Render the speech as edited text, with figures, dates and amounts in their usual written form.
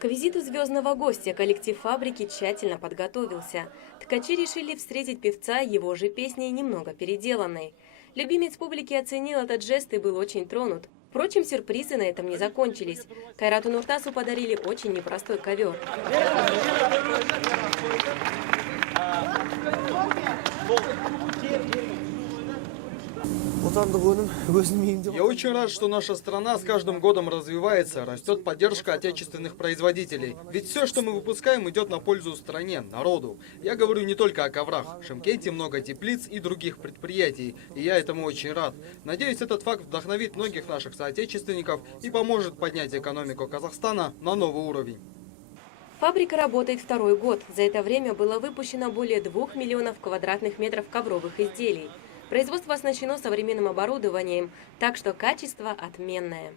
К визиту звездного гостя коллектив «Фабрики» тщательно подготовился. Ткачи решили встретить певца его же песней, немного переделанной. Любимец публики оценил этот жест и был очень тронут. Впрочем, сюрпризы на этом не закончились. Кайрату Нуртасу подарили очень непростой ковер. Я очень рад, что наша страна с каждым годом развивается, растет поддержка отечественных производителей. Ведь все, что мы выпускаем, идет на пользу стране, народу. Я говорю не только о коврах. В Шымкенте много теплиц и других предприятий, и я этому очень рад. Надеюсь, этот факт вдохновит многих наших соотечественников и поможет поднять экономику Казахстана на новый уровень. Фабрика работает второй год. За это время было выпущено более 2 миллионов квадратных метров ковровых изделий. Производство оснащено современным оборудованием, так что качество отменное.